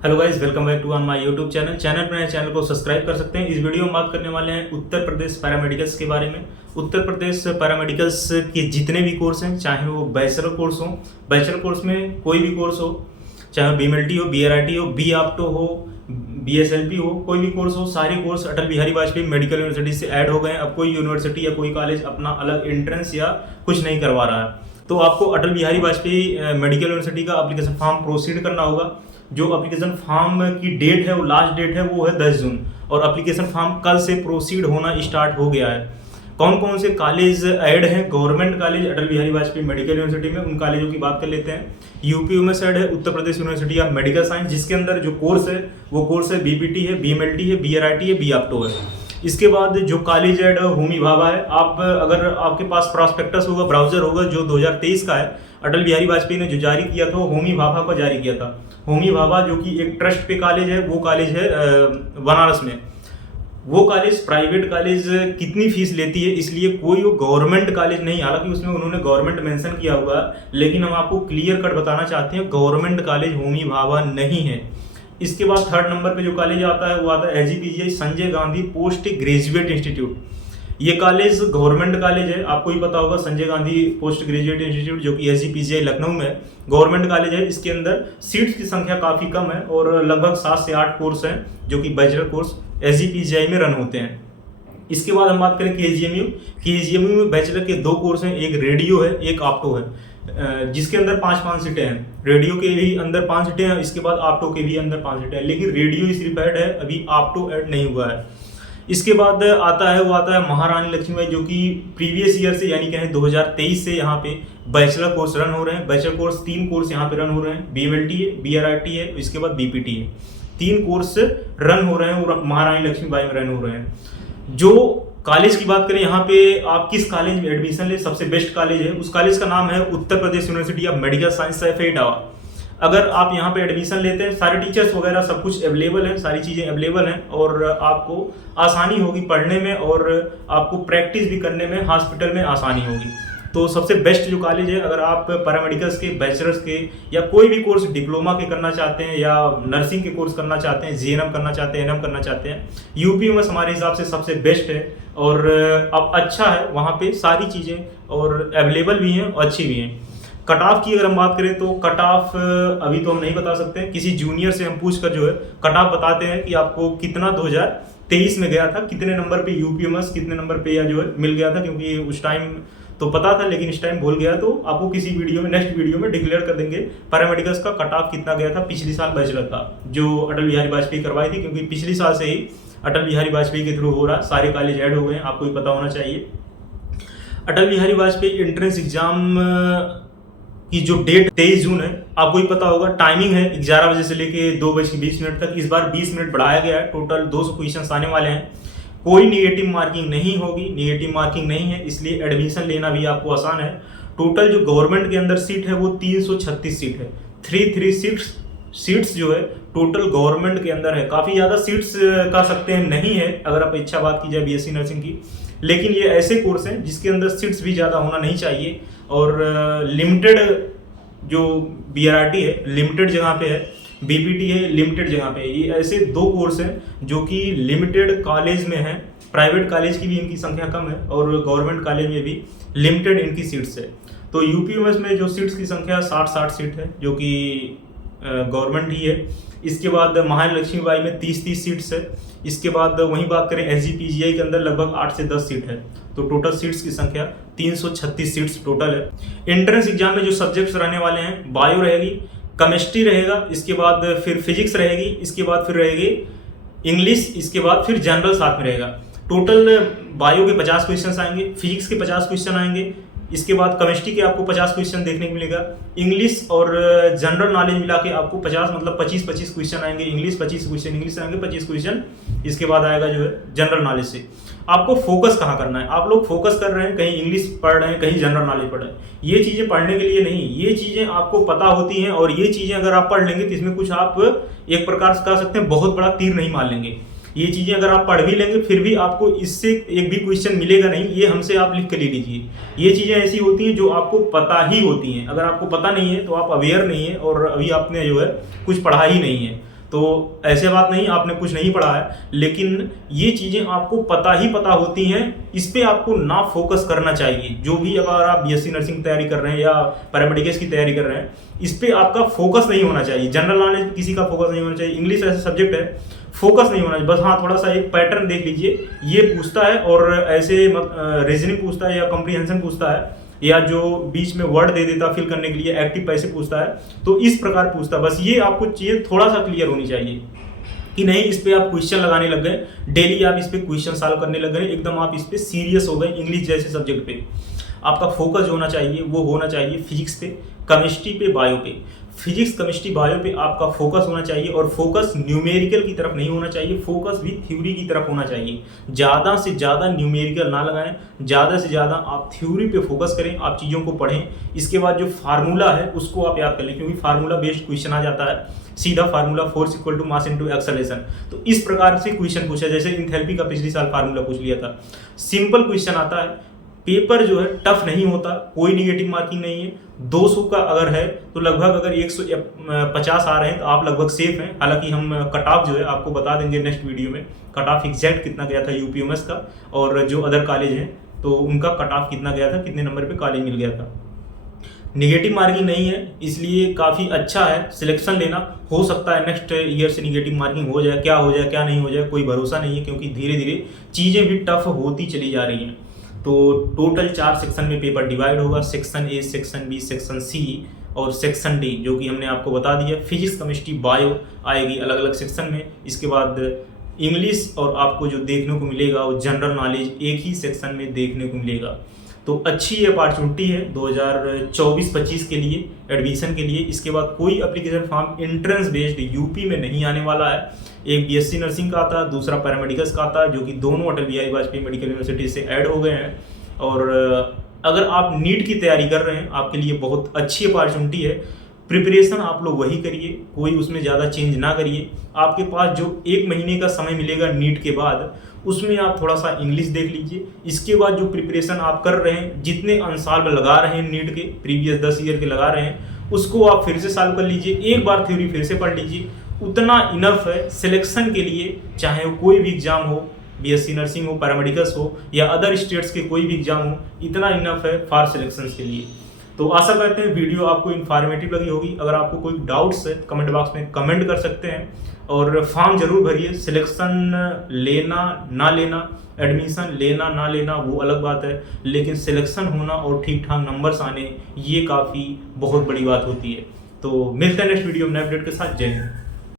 Hello guys, welcome back to on my YouTube channel पर नए channel को subscribe कर सकते हैं। इस वीडियो में बात करने वाले हैं उत्तर प्रदेश पैरामेडिकल्स के बारे में। उत्तर प्रदेश पैरामेडिकल्स के जितने भी कोर्स हैं, चाहे वो बैचलर कोर्स हो, बैचलर कोर्स में कोई भी कोर्स हो, चाहे BMLT हो, BRIT हो, बी ऑप्टो हो, BSLP हो, कोई भी कोर्स हो, सारे course Atal Bihari Vajpayee medical university से ऐड हो गए हैं। अब कोई यूनिवर्सिटी या कोई कॉलेज अपना अलग एंट्रेंस या कुछ नहीं करवा रहा है। तो आपको अटल बिहारी वाजपेयी मेडिकल यूनिवर्सिटी का एप्लीकेशन फॉर्म प्रोसीड करना होगा। जो एप्लीकेशन फॉर्म की डेट है, वो लास्ट डेट है, वो है 10 जून, और एप्लीकेशन फॉर्म कल से प्रोसीड होना स्टार्ट हो गया है। कौन कौन से कॉलेज ऐड हैं? Government college Atal Bihari Vajpayee medical university में, उन कॉलेजों की बात कर लेते हैं। यूपी में ऐड है Uttar Pradesh university of medical science, जिसके अंदर जो कोर्स है वो कोर्स है BPT है, BMLT है, BRIT है, बी ऑप्टो है। इसके बाद जो कॉलेज ऐड होमी भाभा है। आप अगर आपके पास प्रॉस्पेक्टस होगा, ब्राउजर होगा, जो 2023 का है, अटल बिहारी वाजपेयी ने जो जारी किया था वो होमी भाभा को जारी किया था। होमी भाभा जो कि एक ट्रस्ट पे कॉलेज है, वो कॉलेज है बनारस में। वो कॉलेज प्राइवेट कॉलेज कितनी फीस लेती है, इसलिए कोई वो गवर्नमेंट कॉलेज नहीं, हालांकि उसमें उन्होंने गवर्नमेंट मेंशन किया हुआ, लेकिन हम आपको क्लियर कट बताना चाहते हैं, गवर्नमेंट कॉलेज होमी भाभा नहीं है। इसके बाद थर्ड नंबर पे जो कॉलेज आता है वो आता है SGPGI Sanjay Gandhi post graduate institute. ये कॉलेज गवर्नमेंट कॉलेज है, आपको ही पता होगा, Sanjay Gandhi post graduate institute जो कि SGPGI लखनऊ में है, गवर्नमेंट कॉलेज है। इसके अंदर सीट्स की संख्या काफ़ी कम है और लगभग 7 से 8 कोर्स हैं जो कि बैचलर कोर्स SGPGI में रन होते हैं। इसके बाद हम बात करें KGMU में बैचलर के 2 कोर्स हैं, एक रेडियो है, एक ऑप्टो है, जिसके अंदर 5-5 सीटें हैं। रेडियो के भी अंदर 5 सीटें हैं, इसके बाद ऑप्टो के भी अंदर 5 सीटें हैं, लेकिन रेडियो ही सिर्फ ऐड है, अभी ऑप्टो ऐड नहीं हुआ है। इसके बाद आता है महारानी लक्ष्मीबाई, जो कि प्रीवियस ईयर से यानी कहें 2023 से यहाँ पे बैचलर कोर्स रन हो रहे हैं। बैचलर कोर्स 3 कोर्स यहाँ पे रन हो रहे हैं, BMLT है, BRIT है, इसके बाद BPT है। 3 कोर्स रन हो रहे हैं और महारानी लक्ष्मीबाई में रन हो रहे हैं। जो कॉलेज की बात करें, यहाँ पे आप किस कॉलेज में एडमिशन ले, सबसे बेस्ट कॉलेज है, उस कॉलेज का नाम है Uttar Pradesh university of medical science Etawah. अगर आप यहाँ पे एडमिशन लेते हैं, सारे टीचर्स वगैरह सब कुछ अवेलेबल है, सारी चीज़ें अवेलेबल हैं और आपको आसानी होगी पढ़ने में और आपको प्रैक्टिस भी करने में हॉस्पिटल में आसानी होगी। तो सबसे बेस्ट जो कॉलेज है, अगर आप पैरामेडिकल्स के, बैचलर्स के या कोई भी कोर्स डिप्लोमा के करना चाहते हैं या नर्सिंग के कोर्स करना चाहते हैं, GNM करना चाहते हैं, NM करना चाहते हैं, यूपी में हमारे हिसाब से सबसे बेस्ट है और अब अच्छा है, वहाँ पे सारी चीज़ें और अवेलेबल भी हैं और अच्छी भी हैं। कट ऑफ की अगर हम बात करें तो कट ऑफ अभी तो हम नहीं बता सकते, किसी जूनियर से हम पूछ कर जो है कट ऑफ बताते हैं कि आपको कितना 2023 में गया था, कितने नंबर पे UPMS, कितने नंबर पे या जो है मिल गया था, क्योंकि उस टाइम तो पता था लेकिन इस टाइम भूल गया, तो आपको किसी वीडियो में, नेक्स्ट वीडियो में डिक्लेयर कर देंगे पैरामेडिकल्स का कट ऑफ कितना गया था पिछली साल बैचलर का, जो अटल बिहारी वाजपेयी करवाई थी, क्योंकि पिछली साल से ही अटल बिहारी वाजपेयी के थ्रू हो रहा, सारे कॉलेज ऐड हो गए हैं, आपको भी पता होना चाहिए। अटल बिहारी वाजपेयी एंट्रेंस एग्जाम की जो डेट 23 जून है, आपको ही पता होगा, टाइमिंग है 11 बजे से लेके 2:20 तक। इस बार 20 मिनट बढ़ाया गया है, टोटल 200 क्वेश्चन आने वाले हैं। कोई निगेटिव मार्किंग नहीं होगी, निगेटिव मार्किंग नहीं है, इसलिए एडमिशन लेना भी आपको आसान है। टोटल जो गवर्नमेंट के अंदर सीट है वो 336 सीट है, 336 सीट्स जो है टोटल गवर्नमेंट के अंदर है। काफ़ी ज़्यादा सीट्स कह सकते हैं नहीं है, अगर आप इच्छा बात की जाए BSc नर्सिंग की, लेकिन ये ऐसे कोर्स हैं जिसके अंदर सीट्स भी ज़्यादा होना नहीं चाहिए और लिमिटेड जो BRIT है लिमिटेड जगह पे है, BPT है लिमिटेड जगह पे है। ये ऐसे 2 कोर्स हैं जो कि लिमिटेड कॉलेज में हैं, प्राइवेट कॉलेज की भी इनकी संख्या कम है और गवर्नमेंट कॉलेज में भी लिमिटेड इनकी सीट्स है। तो UPMS में जो सीट्स की संख्या 60 सीट है, जो कि गवर्नमेंट ही है। इसके बाद महारानी लक्ष्मीबाई में 30 सीट्स है। इसके बाद वहीं बात करें SGPGI के अंदर लगभग 8 से 10 सीट है, तो टोटल सीट्स की संख्या 336 सीट्स टोटल है। एंट्रेंस एग्जाम में जो सब्जेक्ट्स रहने वाले हैं, बायो रहेगी, केमिस्ट्री रहेगा, इसके बाद फिर फिजिक्स रहेगी, इसके बाद फिर रहेगी इंग्लिश, इसके बाद फिर जनरल साथ में रहेगा। टोटल बायो के 50 क्वेश्चन आएंगे, फिजिक्स के 50 क्वेश्चन आएंगे, इसके बाद केमिस्ट्री के आपको 50 क्वेश्चन देखने को मिलेगा, इंग्लिश और जनरल नॉलेज मिला के आपको 50 मतलब 25 क्वेश्चन आएंगे, इंग्लिश 25 क्वेश्चन इंग्लिश आएंगे, 25 क्वेश्चन इसके बाद आएगा जो है जनरल नॉलेज से। आपको फोकस कहाँ करना है? आप लोग फोकस कर रहे हैं, कहीं इंग्लिश पढ़ रहे हैं, कहीं जनरल नॉलेज पढ़ रहे हैं, ये चीज़ें पढ़ने के लिए नहीं, ये चीज़ें आपको पता होती हैं और ये चीज़ें अगर आप पढ़ लेंगे तो इसमें कुछ आप एक प्रकार से कह सकते हैं बहुत बड़ा तीर नहीं मार लेंगे। ये चीज़ें अगर आप पढ़ भी लेंगे फिर भी आपको इससे एक भी क्वेश्चन मिलेगा नहीं, ये हमसे आप लिख कर ले लीजिए। ये चीज़ें ऐसी होती हैं जो आपको पता ही होती हैं, अगर आपको पता नहीं है तो आप अवेयर नहीं है और अभी आपने जो है कुछ पढ़ा ही नहीं है। तो ऐसे बात नहीं आपने कुछ नहीं पढ़ा है, लेकिन ये चीज़ें आपको पता ही पता होती हैं, इस पे आपको ना फोकस करना चाहिए। जो भी अगर आप बीएससी नर्सिंग की तैयारी कर रहे हैं या पैरामेडिकल्स की तैयारी कर रहे हैं, इस पे आपका फोकस नहीं होना चाहिए। जनरल नॉलेज पे किसी का फोकस नहीं होना चाहिए। इंग्लिश ऐसा सब्जेक्ट है, फोकस नहीं होना चाहिए। बस हाँ, थोड़ा सा एक पैटर्न देख लीजिए, ये पूछता है और ऐसे रीजनिंग पूछता है या कॉम्प्रीहेंशन पूछता है, या जो बीच में वर्ड दे देता फिल करने के लिए एक्टिव पैसे पूछता है, तो इस प्रकार पूछता है। बस ये आपको चीज़ें थोड़ा सा क्लियर होनी चाहिए कि नहीं इस पे आप क्वेश्चन लगाने लग गए, डेली आप इस पे क्वेश्चन सॉल्व करने लग गए, एकदम आप इस पे सीरियस हो गए। इंग्लिश जैसे सब्जेक्ट पे आपका फोकस जो होना चाहिए वो होना चाहिए फिजिक्स पे, केमिस्ट्री पे, बायो पे। फिजिक्स, केमिस्ट्री, बायो पे आपका फोकस होना चाहिए, और फोकस न्यूमेरिकल की तरफ नहीं होना चाहिए, फोकस भी थ्योरी की तरफ होना चाहिए। ज़्यादा से ज़्यादा न्यूमेरिकल ना लगाएं, ज़्यादा से ज़्यादा आप थ्योरी पे फोकस करें, आप चीज़ों को पढ़ें। इसके बाद जो फार्मूला है उसको आप याद कर लें, क्योंकि फार्मूला बेस्ड क्वेश्चन आ जाता है सीधा। Formula force equal to mass into acceleration, तो इस प्रकार से क्वेश्चन पूछा, जैसे इंथैल्पी का पिछले साल फार्मूला पूछ लिया था। सिंपल क्वेश्चन आता है, पेपर जो है टफ नहीं होता, कोई निगेटिव मार्किंग नहीं है। 200 का अगर है तो लगभग अगर 150 आ रहे हैं तो आप लगभग सेफ हैं। हालांकि हम कट ऑफ जो है आपको बता देंगे नेक्स्ट वीडियो में, कट ऑफ एग्जैक्ट कितना गया था यूपीएमएस का, और जो अदर कॉलेज हैं तो उनका कट ऑफ कितना गया था, कितने नंबर पे कॉलेज मिल गया था। निगेटिव मार्किंग नहीं है, इसलिए काफ़ी अच्छा है सिलेक्शन लेना। हो सकता है नेक्स्ट ईयर से निगेटिव मार्किंग हो जाए, क्या हो जाए क्या नहीं हो जाए कोई भरोसा नहीं है, क्योंकि धीरे धीरे चीज़ें भी टफ होती चली जा रही हैं। तो टोटल 4 सेक्शन में पेपर डिवाइड होगा, section A, section B, section C और सेक्शन डी, जो कि हमने आपको बता दिया। फिजिक्स, केमिस्ट्री, बायो आएगी अलग अलग सेक्शन में। इसके बाद इंग्लिश और आपको जो देखने को मिलेगा वो जनरल नॉलेज एक ही सेक्शन में देखने को मिलेगा। तो अच्छी अपॉर्चुनिटी है 2024-25 के लिए एडमिशन के लिए। इसके बाद कोई application form entrance based UP में नहीं आने वाला है। एक बीएससी नर्सिंग का आता, दूसरा पैरामेडिकल्स का आता, जो कि दोनों अटल बिहारी वाजपेयी मेडिकल यूनिवर्सिटी से ऐड हो गए हैं। और अगर आप नीट की तैयारी कर रहे हैं, आपके लिए बहुत अच्छी अपॉर्चुनिटी है। प्रिपरेशन आप लोग वही करिए, कोई उसमें ज़्यादा चेंज ना करिए। आपके पास जो 1 महीने का समय मिलेगा नीट के बाद, उसमें आप थोड़ा सा इंग्लिश देख लीजिए। इसके बाद जो प्रिपरेशन आप कर रहे हैं, जितने अंसाल में लगा रहे हैं नीट के, प्रीवियस 10 ईयर के लगा रहे हैं, उसको आप फिर से सॉल्व कर लीजिए। एक बार थ्योरी फिर से पढ़ लीजिए, उतना इनफ है सिलेक्शन के लिए। चाहे वो कोई भी एग्जाम हो, बीएससी नर्सिंग हो, पैरामेडिकल्स हो या अदर स्टेट्स के कोई भी एग्जाम हो, इतना इनफ है फॉर सिलेक्शन के लिए। तो आशा करते हैं वीडियो आपको इन्फॉर्मेटिव लगी होगी। अगर आपको कोई डाउट्स है कमेंट बॉक्स में कमेंट कर सकते हैं, और फॉर्म जरूर भरिए। सिलेक्शन लेना ना लेना, एडमिशन लेना ना लेना वो अलग बात है, लेकिन सिलेक्शन होना और ठीक ठाक नंबर्स आने, ये काफ़ी बहुत बड़ी बात होती है। तो मिलते हैं नेक्स्ट वीडियो में नए अपडेट के साथ। जय हिंद।